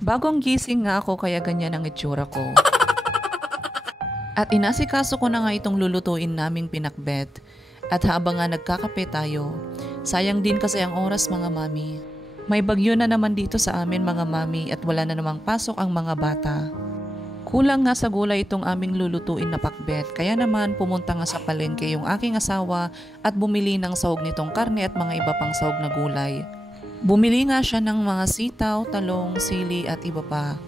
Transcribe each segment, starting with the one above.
Bagong gising nga ako kaya ganyan ang itsura ko. At inasikaso ko na nga itong lulutuin naming pinakbet. At habang nga nagkakape tayo, sayang din kasi ang oras mga mami. May bagyo na naman dito sa amin mga mami at wala na namang pasok ang mga bata. Kulang nga sa gulay itong aming lulutuin na pakbet kaya naman pumunta nga sa palengke yung aking asawa at bumili ng sahog nitong karne at mga iba pang sahog na gulay. Bumili nga siya ng mga sitaw, talong, sili at iba pa.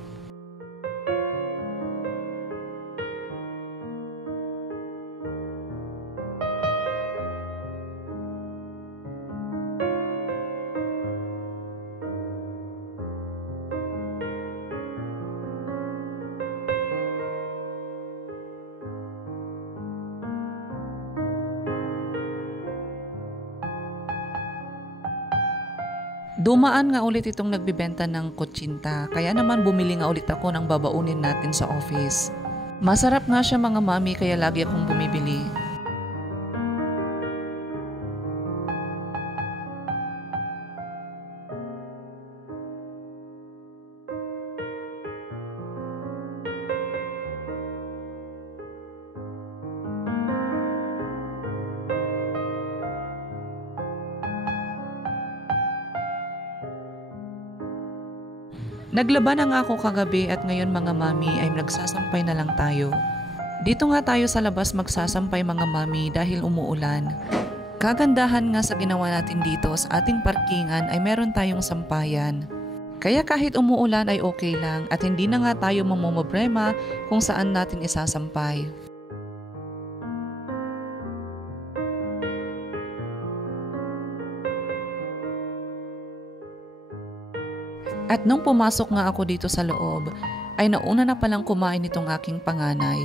Dumaan nga ulit itong nagbibenta ng kutsinta, kaya naman bumili nga ulit ako ng babaunin natin sa office. Masarap nga siya mga mami kaya lagi akong bumibili. Naglaba na nga ako kagabi at ngayon mga mami ay nagsasampay na lang tayo. Dito nga tayo sa labas magsasampay mga mami dahil umuulan. Kagandahan nga sa ginawa natin dito sa ating parkingan ay meron tayong sampayan. Kaya kahit umuulan ay okay lang at hindi na nga tayo mamomroblema kung saan natin isasampay. At nung pumasok nga ako dito sa loob, ay nauna na palang kumain itong aking panganay.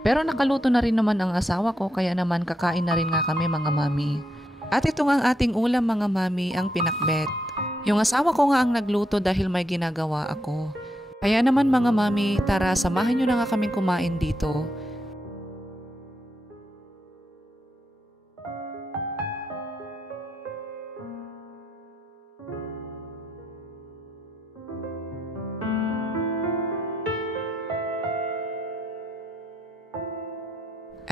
Pero nakaluto na rin naman ang asawa ko kaya naman kakain na rin nga kami mga mami. At ito nga ang ating ulam mga mami, ang pinakbet. Yung asawa ko nga ang nagluto dahil may ginagawa ako. Kaya naman mga mami, tara samahan nyo na nga kaming kumain dito.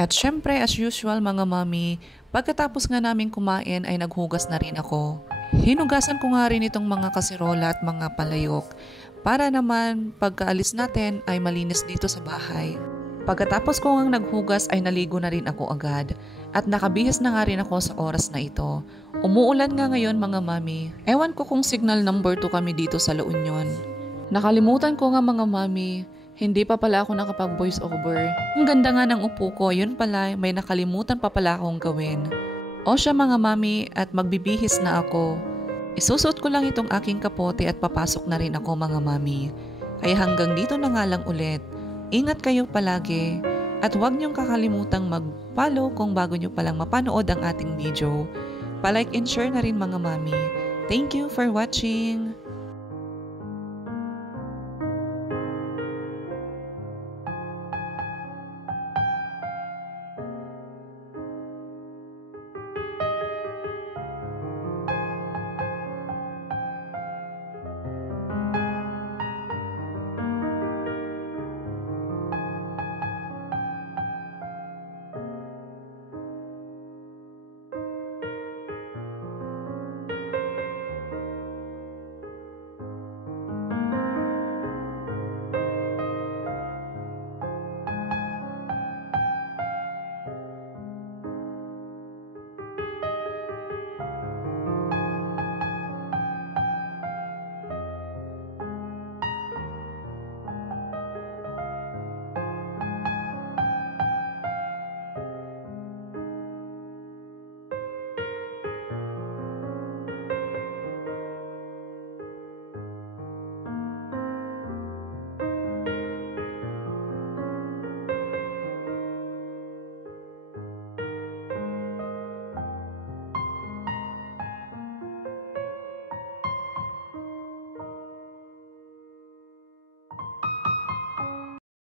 At syempre as usual mga mami, pagkatapos nga namin kumain ay naghugas na rin ako. Hinugasan ko nga rin itong mga kasirola at mga palayok para naman pagkaalis natin ay malinis dito sa bahay. Pagkatapos ko nga naghugas ay naligo na rin ako agad at nakabihis na nga rin ako sa oras na ito. Umuulan nga ngayon mga mami. Ewan ko kung signal number 2 kami dito sa La Union. Nakalimutan ko nga mga mami. Hindi pa pala ako nakapag voice over. Ang ganda nga ng upo ko, yun pala may nakalimutan pa pala akong gawin. O siya mga mami at magbibihis na ako. Isusot ko lang itong aking kapote at papasok na rin ako mga mami. Kaya hanggang dito na nga lang ulit. Ingat kayo palagi at huwag niyong kakalimutang mag-follow kung bago niyo palang mapanood ang ating video. Pa-like and share na rin mga mami. Thank you for watching!